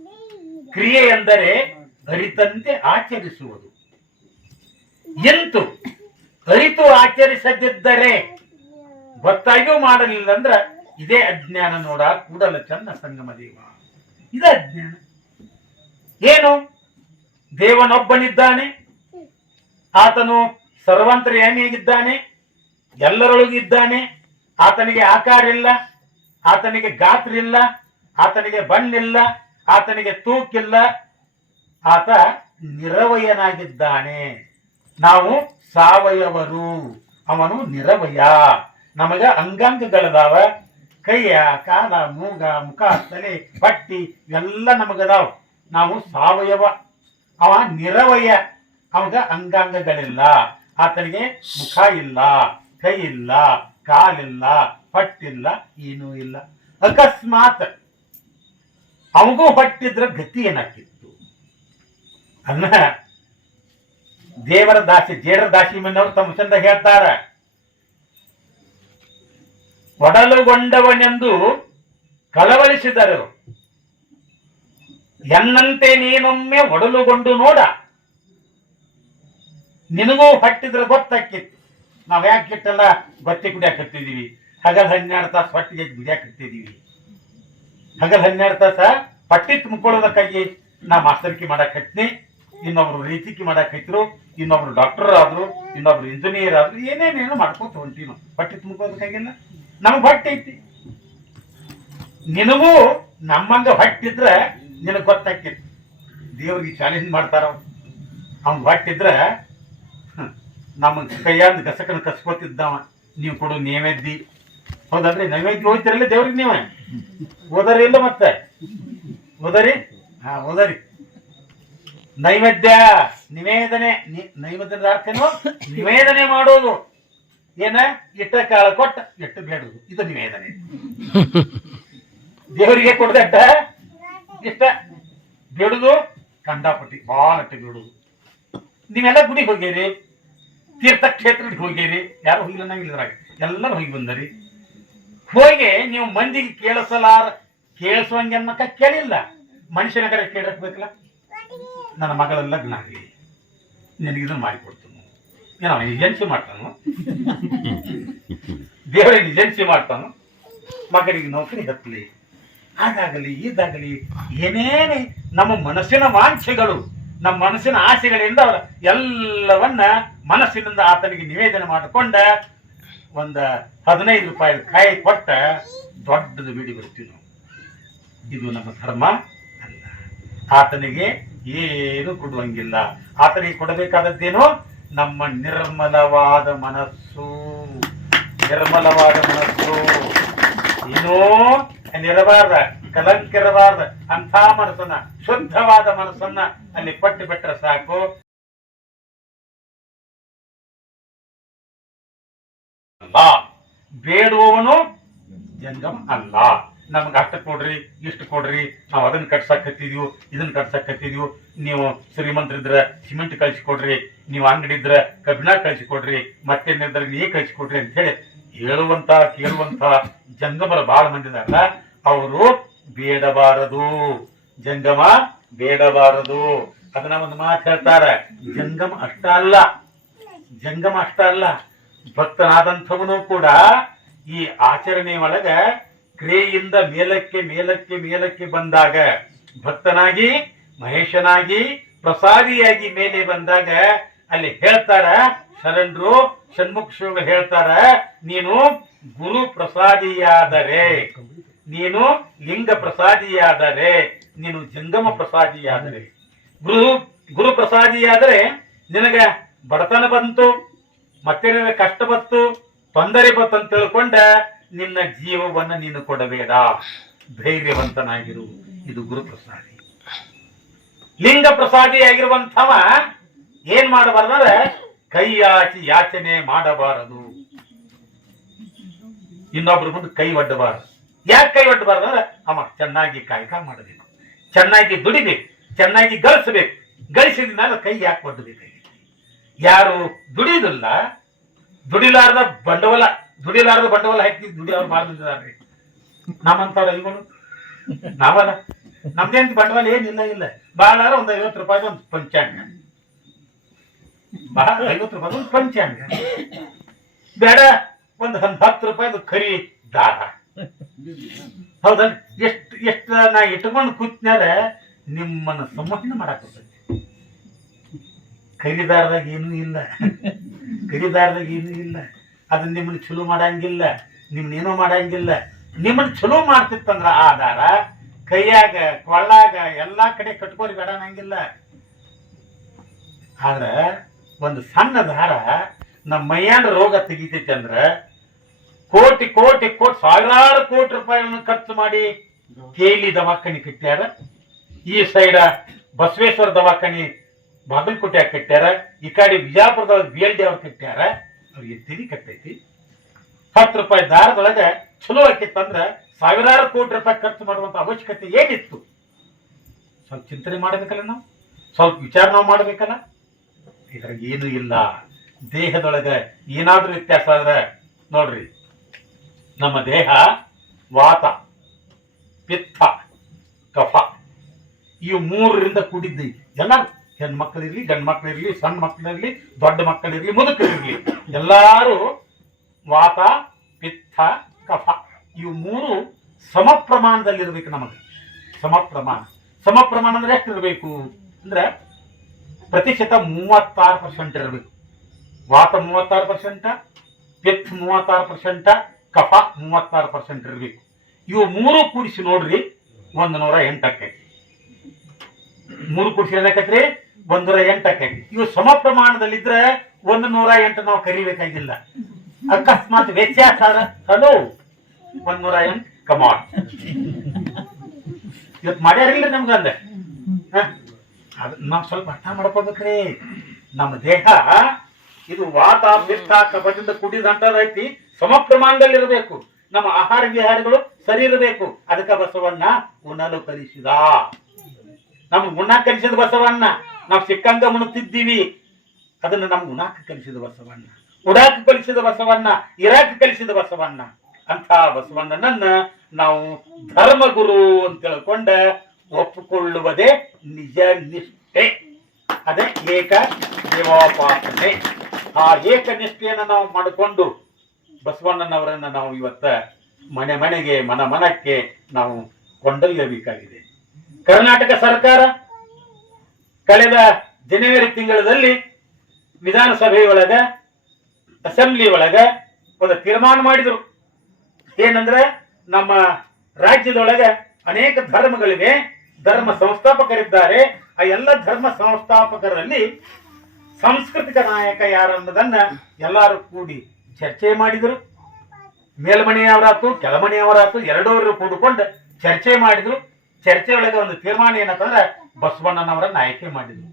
ಕ್ರಿಯೆ ಎಂದರೆ ಅರಿತಂತೆ ಆಚರಿಸುವುದು. ಎಂತು? ಅರಿತು ಆಚರಿಸದಿದ್ದರೆ ಗೊತ್ತಾಗಿಯೂ ಮಾಡಲಿಲ್ಲ ಅಂದ್ರ ಇದೇ ಅಜ್ಞಾನ ನೋಡ ಕೂಡಲ ಚಂದ ಸಂಗಮ ದೇವ. ಇದು ಅಜ್ಞಾನ. ಏನು? ದೇವನೊಬ್ಬನಿದ್ದಾನೆ. ಆತನು ಸರ್ವಂತ್ರ ಎಲ್ಲರೊಳಗೂ ಇದ್ದಾನೆ ಆತನಿಗೆ ಆಕಾರ ಇಲ್ಲ, ಆತನಿಗೆ ಗಾತ್ರ ಇಲ್ಲ, ಆತನಿಗೆ ಬಣ್ಣಿಲ್ಲ ಆತನಿಗೆ ತೂಕಿಲ್ಲ ಆತ ನಿರವಯನಾಗಿದ್ದಾನೆ. ನಾವು ಸಾವಯವರು, ಅವನು ನಿರವಯ. ನಮಗ ಅಂಗಾಂಗಗಳದಾವ. ಕೈಯ, ಕಾಲ, ಮೂಗ, ಮುಖ, ತಲೆ, ಬಟ್ಟಿ ಎಲ್ಲ ನಮಗದಾವ. ನಾವು ಸಾವಯವ. ಅವ ನಿರವಯ. ಅವಾಗ ಅಂಗಾಂಗಗಳಿಲ್ಲ. ಆತನಿಗೆ ಮುಖ ಇಲ್ಲ. ಕೈ ಇಲ್ಲ ಕಾಲಿಲ್ಲ, ಪಟ್ಟಿಲ್ಲ, ಏನೂ ಇಲ್ಲ. ಅಕಸ್ಮಾತ್ ಅವಗೂ ಹೊಟ್ಟಿದ್ರ ಗತಿ ಏನಾಗ್ತಿತ್ತು? ಅನ್ನ ದೇವರ ದಾಸಿ, ಜೇಡರ ದಾಸಿ ಮನೆಯವರು ತಮ್ಮ ಚಂದ ಹೇಳ್ತಾರ, ಒಡಲುಗೊಂಡವನೆಂದು ಕಳವಳಿಸಿದರು. ಎನ್ನಂತೆ ನೀನೊಮ್ಮೆ ಒಡಲುಗೊಂಡು ನೋಡ. ನಿನಗೂ ಹಟ್ಟಿದ್ರೆ ಗೊತ್ತಾಕಿತ್ತು ನಾವ್ ಯಾಕೆ ಕೆಟ್ಟಲ್ಲ? ಬತ್ತಿ ಕುಡಿಯಾಕತ್ತಿದೀವಿ ಹಗಲ್ ಹನ್ನೆರಡು ತಾಸು ಹೊಟ್ಟಿಗೆ ಬಿಡಿಯಾಕತ್ತಿದೀವಿ ಹಗಲ್ ಹನ್ನೆರಡು ತಾಸ ಪಟ್ಟಿ ತುಂಬಿಕೊಳ್ಳೋದಕ್ಕಾಗಿ ನಾ ಮಾಸ್ತರ್ಕಿ ಮಾಡಕ್ ಹತ್ತಿನಿ ಇನ್ನೊಬ್ರು ರೀತಿಕಿ ಮಾಡಕ್ ಹತ್ತಿರು ಇನ್ನೊಬ್ರು ಡಾಕ್ಟರ್ ಆದ್ರು, ಇನ್ನೊಬ್ರು ಇಂಜಿನಿಯರ್ ಆದ್ರು, ಏನೇನೇನು ಮಾಡ್ಕೋತ ಹೊಂಟಿ ನಾವು. ಪಟ್ಟಿ ತುಂಬಿಕೊಳ್ಳೋದಕ್ಕಾಗಿಲ್ಲ ನಮ್ಗೆ ಹೊಟ್ಟೆ ಐತಿ. ನಿನಗೂ ನಮ್ಮಂಗ ಹೊಟ್ಟಿದ್ರೆ ನಿನಗೆ ಗೊತ್ತಾಕಿತ್ತು ದೇವ್ರಿಗೆ ಚಾಲೆಂಜ್ ಮಾಡ್ತಾರ ಅವ್ನ್ ಹೊಟ್ಟಿದ್ರೆ ನಮ್ಮ ಕೈಯಾದ ಗಸಕನ ಕಸ್ಕೊತಿದ್ದವ, ನೀವು ಕೊಡು ನೈವೇದ್ಯ. ಹೌದಲ್ರಿ? ನೈವೇದ್ಯ ಹೋಗ್ತಿರಲ್ಲ ದೇವ್ರಿಗೆ ನೀವು? ಓದರಿ ಇಲ್ಲ ಮತ್ತೆ? ಓದರಿ ಹಾ ಓದರಿ ನೈವೇದ್ಯ, ನಿವೇದನೆ ನೈವೇದ್ಯದ ಅರ್ಥನು ನಿವೇದನೆ ಮಾಡೋದು. ಏನ? ಇಟ್ಟ ಕಾಳ ಕೊಟ್ಟ ಎಟ್ಟು ಬೇಡುದು. ಇದು ನಿವೇದನೆ. ದೇವರಿಗೆ ಕೊಡ್ದಟ್ಟ ಇಷ್ಟ ಬೇಡುದು, ಕಂಡಾಪಟ್ಟಿ. ಬಹಳ ಅಟ್ಟ ಬೇಡುದು. ನೀವೆಲ್ಲ ಗುಡಿಗೆ ಹೋಗಿರಿ ತೀರ್ಥಕ್ಷೇತ್ರಕ್ಕೆ ಹೋಗಿರಿ. ಯಾರು ಹೋಗಿಲ್ಲ ನಂಗಿಲ್ಲದ್ರಾಗ ಎಲ್ಲರೂ ಹೋಗಿ ಬಂದರಿ. ಹೋಗಿ ನೀವು ಮಂದಿಗೆ ಕೇಳಿಸಲಾರ, ಕೇಳಿಸುವಂಗೆ ಅನ್ನಕ ಕೇಳಿಲ್ಲ. ಮನುಷ್ಯನ ಕಡೆ ಕೇಳಕ್ಬೇಕಲ್ಲ ನನ್ನ ಮಗಳ ಲಗ್ನ ಆಗಲಿ. ನಿನಗೆ ಇದನ್ನು ಮಾಡಿಕೊಡ್ತೀನಿ ಏನೋ ಏಜೆನ್ಸಿ ಮಾಡ್ತಾನು? ದೇವರಿಗೆ ಏಜೆನ್ಸಿ ಮಾಡ್ತಾನು? ಮಗನಿಗೆ ನೌಕರಿ ಹತ್ತಲಿ. ಅದಾಗಲಿ, ಇದಾಗಲಿ, ಏನೇನೇ ನಮ್ಮ ಮನಸ್ಸಿನ ವಾಂಛೆಗಳು. ನಮ್ಮ ಮನಸ್ಸಿನ ಆಸೆಗಳಿಂದ ಎಲ್ಲವನ್ನ ಮನಸ್ಸಿನಿಂದ ಆತನಿಗೆ ನಿವೇದನೆ ಮಾಡಿಕೊಂಡ ಒಂದ ಹದಿನೈದು ರೂಪಾಯಿ ಕಾಯಿ ಕೊಟ್ಟ ದೊಡ್ಡದು ಬಿಡಿ ಬರ್ತೀವಿ ನಾವು. ಇದು ನಮ್ಮ ಧರ್ಮ ಅಲ್ಲ. ಆತನಿಗೆ ಏನು ಕೊಡುವಂಗಿಲ್ಲ. ಆತನಿಗೆ ಕೊಡಬೇಕಾದದ್ದೇನು? ನಮ್ಮ ನಿರ್ಮಲವಾದ ಮನಸ್ಸು. ನಿರ್ಮಲವಾದ ಮನಸ್ಸು. ಏನೋ ಇರಬಾರ್ದ ಕಲಂಕ ಇರಬಾರ್ದ ಅಂಥ ಮನಸ್ಸನ್ನ, ಶುದ್ಧವಾದ ಮನಸ್ಸನ್ನ ಅಲ್ಲಿ ಕೊಟ್ಟು ಬಿಟ್ರೆ ಸಾಕು. ಅಲ್ಲ, ಬೇಡುವವನು ಜಂಗಮ್ ಅಲ್ಲ. ನಮ್ಗೆ ಅಷ್ಟು ಕೊಡ್ರಿ, ಇಷ್ಟು ಕೊಡ್ರಿ, ನಾವು ಅದನ್ನ ಕಟ್ಸಕ್ ಇದನ್ನ ಕಟ್ಸಕ್ ನೀವು ಶ್ರೀಮಂತರಿದ್ರೆ ಸಿಮೆಂಟ್ ಕಳ್ಸಿ ಕೊಡ್ರಿ ನೀವು ಅಂಗಡಿ ಇದ್ರೆ ಕಬ್ಬಿಣ ಕಳ್ಸಿ ಕೊಡ್ರಿ ಮತ್ತೇನಿದ್ರೆ ನೀ ಕಳ್ಸಿ ಕೊಡ್ರಿ ಅಂತ ಹೇಳಿ ಹೇಳುವಂತ ಕೇಳುವಂತ ಜಂಗಮರ ಬಹಳ ಮಂದಿ ಇದಾರಲ್ಲ ಅವರು ಬೇಡಬಾರದು. ಜಂಗಮ ಬೇಡಬಾರದು. ಅದನ್ನ ಒಂದು ಮಾತು ಹೇಳ್ತಾರೆ. ಜಂಗಮ ಅಷ್ಟ ಅಲ್ಲ. ಜಂಗಮ ಅಷ್ಟ ಅಲ್ಲ. ಭಕ್ತನಾದಂಥವನು ಕೂಡ ಈ ಆಚರಣೆ ಒಳಗೆ ಕ್ರಿಯೆಯಿಂದ ಮೇಲಕ್ಕೆ ಮೇಲಕ್ಕೆ ಮೇಲಕ್ಕೆ ಬಂದಾಗ ಭಕ್ತನಾಗಿ, ಮಹೇಶನಾಗಿ, ಪ್ರಸಾದಿಯಾಗಿ ಮೇಲೆ ಬಂದಾಗ ಅಲ್ಲಿ ಹೇಳ್ತಾರ, ಶರಣರು ಷಣ್ಮುಖ ಹೇಳ್ತಾರ, ನೀನು ಗುರು ಪ್ರಸಾದಿಯಾದರೆ ನೀನು ಲಿಂಗ ಪ್ರಸಾದಿಯಾದರೆ ನೀನು ಜಂಗಮ ಪ್ರಸಾದಿಯಾದರೆ ಗುರು ಗುರು ಪ್ರಸಾದಿಯಾದರೆ ನಿನಗೆ ಬಡತನ ಬಂತು ಮತ್ತೆ ನಿನಗೆ ಕಷ್ಟ ಬಂತು, ತೊಂದರೆ ಬಂತು ಅಂತ ತಿಳ್ಕೊಂಡ ನಿನ್ನ ಜೀವವನ್ನ ನೀನು ಕೊಡಬೇಡ. ಧೈರ್ಯವಂತನಾಗಿರು. ಇದು ಗುರು ಪ್ರಸಾದಿ ಲಿಂಗ ಪ್ರಸಾದಿಯಾಗಿರುವಂಥವ ಏನ್ ಮಾಡಬಾರ್ದಂದ್ರೆ ಕೈಯಾಚಿ ಯಾಚನೆ ಮಾಡಬಾರದು. ಇನ್ನೊಬ್ರು ಮುಂದೆ ಕೈ ಒಡ್ಡಬಾರದು. ಯಾಕೆ ಕೈ ಒಡ್ಡಬಾರದು ಅಂದ್ರೆ ಅವ ಚೆನ್ನಾಗಿ ಕಾಯಕ ಮಾಡಬೇಕು. ಚೆನ್ನಾಗಿ ದುಡಿಬೇಕು. ಚೆನ್ನಾಗಿ ಗಳಿಸಬೇಕು. ಗಳಿಸಿದ ಮೇಲೆ ಕೈ ಯಾಕೆ ಒಡ್ಡಬೇಕಾಗಿ ಯಾರು ದುಡಿಯುದಿಲ್ಲ, ದುಡಿಲಾರದ ಬಂಡವಾಳ ದುಡಿಲಾರದ ಬಂಡವಾಳ ಹಾಕಿ ದುಡಿಯೋರು ಮಾಡಿದಾರ್ರಿ ನಮ್ಮಂತವ್ರ ಇವರು. ನಾವಲ್ಲ. ನಮ್ದೇನು ಬಂಡವಾಳ ಏನಿಲ್ಲ, ಇಲ್ಲ. ಭಾಳಾರ ಒಂದು ಐವತ್ತು ರೂಪಾಯಿ ಒಂದು ಪಂಚಾಂಗ. ಬಹಳ ಐವತ್ತು ರೂಪಾಯಿ ಒಂದು ಪಂಚಾಂಗ. ಬೇಡ, ಒಂದು ಹತ್ತು ರೂಪಾಯಿದು ಖರಿ ದಾರ. ಹೌದಾ? ಎಷ್ಟು ಎಷ್ಟು ನಾ ಇಟ್ಕೊಂಡು ಕೂತ್ನ್ಯಾರ ನಿಮ್ಮನ್ನ ಸಂವಹನ ಹೋಗ್ತೈತಿ ಕರಿದಾರದಾಗ ಏನೂ ಇಲ್ಲ. ಕರಿದಾರದಾಗ ಏನೂ ಇಲ್ಲ. ಅದು ನಿಮ್ಮನ್ನ ಚಲೋ ಮಾಡಂಗಿಲ್ಲ. ನಿಮ್ಮನ್ನೇನೋ ಮಾಡಂಗಿಲ್ಲ. ನಿಮ್ಮನ್ನ ಚಲೋ ಮಾಡ್ತಿತ್ತಂದ್ರ ಆ ದಾರ ಕೈಯಾಗ ಕೊಳ್ಳಾಗ ಎಲ್ಲಾ ಕಡೆ ಕಟ್ಕೋರಿ ಬೇಡ ಅನ್ನಂಗಿಲ್ಲ. ಆದ್ರೆ ಒಂದು ಸಣ್ಣ ದಾರ ನಮ್ಮ ಮೈಯಾನ ರೋಗ ತೆಗಿತೈತಿ ಅಂದ್ರ ಕೋಟಿ ಕೋಟಿ ಕೋಟಿ ಸಾವಿರಾರು ಕೋಟಿ ರೂಪಾಯಿಗಳನ್ನು ಖರ್ಚು ಮಾಡಿ ಕೇಲಿ ದವಾಖಾನೆ ಕಟ್ಟ್ಯಾರ. ಈ ಸೈಡ ಬಸವೇಶ್ವರ ದವಾಖಾನೆ ಬಾಗಲಕೋಟೆ ಕಟ್ಟ್ಯಾರ. ಈ ಕಡೆ ಬಿಜಾಪುರದೊಳಗೆ ಬಿ ಎಲ್ ಡಿ ಅವ್ರು ಕಟ್ಟ್ಯಾರ. ಅವ್ರಿಗೆ ತಿರಿ ಕಟ್ಟೈತಿ. ಹತ್ತು ರೂಪಾಯಿ ದಾರದೊಳಗೆ ಚಲೋ ಆಕಿತ್ತಂದ್ರೆ ಸಾವಿರಾರು ಕೋಟಿ ರೂಪಾಯಿ ಖರ್ಚು ಮಾಡುವಂತ ಅವಶ್ಯಕತೆ ಏನಿತ್ತು? ಸ್ವಲ್ಪ ಚಿಂತನೆ ಮಾಡಬೇಕಲ್ಲ ನಾವು? ಸ್ವಲ್ಪ ವಿಚಾರ ನಾವು ಮಾಡಬೇಕಲ್ಲ? ಇದ್ರಾಗ ಏನು ಇಲ್ಲ. ದೇಹದೊಳಗೆ ಏನಾದರೂ ವ್ಯತ್ಯಾಸ ಆದ್ರೆ ನೋಡ್ರಿ. ನಮ್ಮ ದೇಹ ವಾತ ಪಿತ್ತ ಕಫ, ಇವು ಮೂರರಿಂದ ಕೂಡಿದ್ದು ಎಲ್ಲ ಹೆಣ್ಮಕ್ಳಿರ್ಲಿ ಗಂಡು ಮಕ್ಕಳಿರ್ಲಿ ಸಣ್ಣ ಮಕ್ಕಳಿರ್ಲಿ ದೊಡ್ಡ ಮಕ್ಕಳಿರ್ಲಿ ಮುದುಕರಿರ್ಲಿ, ಎಲ್ಲಾರು ವಾತ ಪಿತ್ತ ಕಫ, ಇವು ಮೂರು ಸಮ ಪ್ರಮಾಣದಲ್ಲಿ ಇರ್ಬೇಕು ನಮಗೆ. ಸಮ ಪ್ರಮಾಣ ಸಮ ಪ್ರಮಾಣ ಅಂದ್ರೆ ಎಷ್ಟು ಇರಬೇಕು ಅಂದ್ರೆ ಪ್ರತಿಶತ ಮೂವತ್ತಾರು ಪರ್ಸೆಂಟ್ ಇರಬೇಕು. ವಾತ ಮೂವತ್ತಾರು ಪರ್ಸೆಂಟ ಪಿತ್ ಮೂವತ್ತಾರು ಪರ್ಸೆಂಟ ಕಫ ಮೂವತ್ತಾರು ಪರ್ಸೆಂಟ್ ಇರಬೇಕು. ಇವು ಮೂರು ಕೂಡಿಸಿ ನೋಡ್ರಿ ಒಂದು ನೂರ ಎಂಟು ಮೂರು ಕೂಡಿಸಿ ಏನಾಕೈತ್ರಿ ಒಂದ್ ನೂರ ಎಂಟು ಇವು ಸಮ ಪ್ರಮಾಣದಲ್ಲಿದ್ರೆ ಒಂದು ನೂರ ಎಂಟು ನಾವು ಕರಿಬೇಕಾಗಿಲ್ಲ. ಅಕಸ್ಮಾತ್ ವ್ಯತ್ಯಾಸ ಹಲೋ ಒಂದ್ ನೂರ ಎಂಟು ಕಮಾಟ್ ಇವತ್ತು ಮಾಡ್ಯಾರಿಲ್ಲ ನಮ್ಗೆ ಅಂದೆ. ನಾವು ಸ್ವಲ್ಪ ಅರ್ಥ ಮಾಡ್ಕೋಬೇಕ್ರಿ. ನಮ್ಮ ದೇಹ, ಇದು ವಾತ ಪಿತ್ತ ಕಫದಿಂದ ಕುಡಿದಂತದೈತಿ ಸಮ ಪ್ರಮಾಣದಲ್ಲಿರಬೇಕು ನಮ್ಮ ಆಹಾರ ವಿಹಾರಗಳು ಸರಿ ಇರಬೇಕು. ಅದಕ್ಕೆ ಬಸವಣ್ಣ ಉಣ್ಣಲು ಕಲಿಸಿದ. ನಮ್ಮ ಉಣ್ಣ ಕಲಿಸಿದ ಬಸವಣ್ಣ. ನಾವು ಸಿಕ್ಕಂಗ ಉಣ್ತಿದ್ದೀವಿ ಅದನ್ನು ನಮ್ಮ ಉಣಾಕ ಕಲಿಸಿದ ಬಸವಣ್ಣ. ಉಡಾಕ ಕಲಿಸಿದ ಬಸವಣ್ಣ. ಇರಾಕ ಕಲಿಸಿದ ಬಸವಣ್ಣ. ಅಂತ ಬಸವಣ್ಣನನ್ನ ನಾವು ಧರ್ಮಗುರು ಅಂತ ತಿಳ್ಕೊಂಡ ಒಪ್ಪಿಕೊಳ್ಳುವುದೇ ನಿಜ ನಿಷ್ಠೆ. ಅದೇ ಏಕ ದೇವೋಪಾಸನೆ. ಆ ಏಕನಿಷ್ಠೆಯನ್ನು ನಾವು ಮಾಡಿಕೊಂಡು ಬಸವಣ್ಣನವರನ್ನ ನಾವು ಇವತ್ತ ಮನೆ ಮನೆಗೆ, ಮನ ಮನಕ್ಕೆ ನಾವು ಕೊಂಡೊಯ್ಯಬೇಕಾಗಿದೆ. ಕರ್ನಾಟಕ ಸರ್ಕಾರ ಕಳೆದ ಜನವರಿ ತಿಂಗಳಲ್ಲಿ ವಿಧಾನಸಭೆಯೊಳಗ ಅಸೆಂಬ್ಲಿ ಒಳಗ ಒಂದು ತೀರ್ಮಾನ ಮಾಡಿದ್ರು. ಏನಂದ್ರೆ ನಮ್ಮ ರಾಜ್ಯದೊಳಗೆ ಅನೇಕ ಧರ್ಮಗಳಿವೆ, ಧರ್ಮ ಸಂಸ್ಥಾಪಕರಿದ್ದಾರೆ. ಆ ಎಲ್ಲ ಧರ್ಮ ಸಂಸ್ಥಾಪಕರಲ್ಲಿ ಸಾಂಸ್ಕೃತಿಕ ನಾಯಕ ಯಾರನ್ನೋದನ್ನ ಎಲ್ಲರೂ ಕೂಡಿ ಚರ್ಚೆ ಮಾಡಿದರು. ಮೇಲ್ಮನೆಯವರಾತು ಕೆಳಮನೆಯವರಾತು ಎರಡೂರು ಕೂಡಿಕೊಂಡು ಚರ್ಚೆ ಮಾಡಿದ್ರು. ಚರ್ಚೆ ಒಳಗೆ ಒಂದು ತೀರ್ಮಾನ ಏನಂತಂದ್ರೆ ಬಸವಣ್ಣನವರನ್ನ ಆಯ್ಕೆ ಮಾಡಿದ್ರು.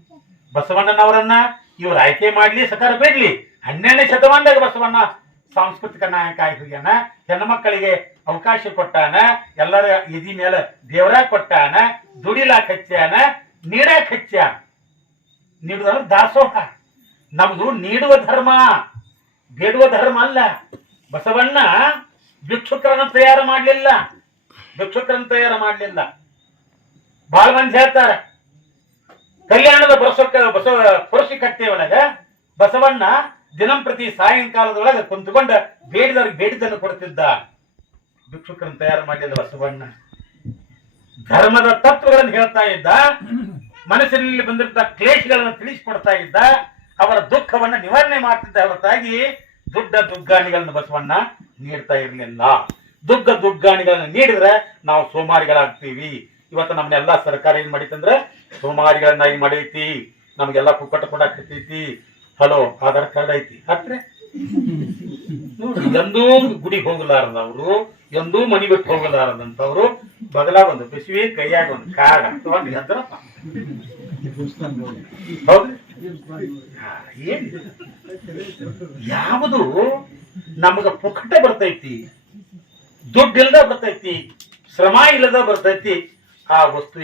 ಬಸವಣ್ಣನವರನ್ನ ಇವ್ರು ಆಯ್ಕೆ ಮಾಡ್ಲಿ, ಸಕಾರ ಬಿಡ್ಲಿ. ಹನ್ನೆರಡನೇ ಶತಮಾನದಾಗ ಬಸವಣ್ಣ ಸಾಂಸ್ಕೃತಿಕ ನಾಯಕ ಆಗಿ ಹೋಗ್ಯಾನ. ಹೆಣ್ಮಕ್ಕಳಿಗೆ ಅವಕಾಶ ಕೊಟ್ಟಾನ. ಎಲ್ಲರ ಎದಿ ಮೇಲೆ ದೇವರ ಕೊಟ್ಟಾನ. ದುಡಿಲಾಕ್ ಹಚ್ಚಾನ ನೀಡಾಕ್ ಹಚ್ಚಾನ ನೀಡುವ ದಾಸೋಹ. ನಮ್ದು ನೀಡುವ ಧರ್ಮ. ಬೇಡುವ ಧರ್ಮ ಅಲ್ಲ. ಬಸವಣ್ಣ ಭಿಕ್ಷುಕರನ್ನ ತಯಾರು ಮಾಡಲಿಲ್ಲ. ಭಿಕ್ಷುಕರನ್ನ ತಯಾರು ಮಾಡಲಿಲ್ಲ. ಬಹಳ ಮಂದಿ ಹೇಳ್ತಾರೆ, ಕಲ್ಯಾಣದ ಬಸವಕ್ಕ ಬಸವ ಪುರುಷಿ ಕಟ್ಟೆ ಒಳಗ ಬಸವಣ್ಣ ದಿನಂಪ್ರತಿ ಸಾಯಂಕಾಲದೊಳಗ ಕುಂತುಕೊಂಡ ಬೇಡಿದವ್ರಿಗೆ ಬೇಡಿದ್ದನ್ನು ಕೊಡ್ತಿದ್ದ. ಭಿಕ್ಷುಕರನ್ನು ತಯಾರು ಮಾಡಲಿಲ್ಲ ಬಸವಣ್ಣ. ಧರ್ಮದ ತತ್ವಗಳನ್ನು ಹೇಳ್ತಾ ಇದ್ದ, ಮನಸ್ಸಿನಲ್ಲಿ ಬಂದಿರ್ತ ಕ್ಲೇಶಗಳನ್ನು ತಿಳಿಸಿಕೊಡ್ತಾ ಇದ್ದ ಅವರ ದುಃಖವನ್ನ ನಿವಾರಣೆ ಮಾಡ್ತಿದ್ದ ಹೊರತಾಗಿ ದುಡ್ಡ ದುಗ್ಗಾಣಿಗಳನ್ನು ಬಸವಣ್ಣ ನೀಡ್ತಾ ಇರಲಿಲ್ಲ. ದುಗ್ಗ ದುಗ್ಗಾಣಿಗಳನ್ನ ನೀಡಿದ್ರೆ ನಾವು ಸೋಮಾರಿಗಳಾಗ್ತೀವಿ. ಇವತ್ತು ನಮ್ಮನ್ನೆಲ್ಲ ಸರ್ಕಾರ ಏನ್ ಮಾಡಿತಂದ್ರೆ ಏನ್ ಮಾಡೈತಿ. ನಮ್ಗೆಲ್ಲ ಕುಕ್ಕಟ ಕಟ್ಟೈತಿ. ಹಲೋ, ಆಧಾರ್ ಕಾರ್ಡ್ ಐತಿ. ಹತ್ರೆ ಎಂದೂ ಗುಡಿಗೆ ಹೋಗಲಾರದವ್ರು, ಎಂದೂ ಮನಿ ಬಿಟ್ಟು ಹೋಗಲಾರದಂತವ್ರು ಬಗಲ ಒಂದು ಬಿಸಿವಿ ಕೈಯಾಗ ಒಂದು ಕಾರ್ಡ್ ಹೌದ್ರಿ? ಯಾವುದು ನಮಗ ಪುಕ್ಕಟ ಬರ್ತೈತಿ ದುಡ್ಡು ಇಲ್ಲದ ಬರ್ತೈತಿ ಶ್ರಮ ಇಲ್ಲದ ಬರ್ತೈತಿ ಆ ವಸ್ತು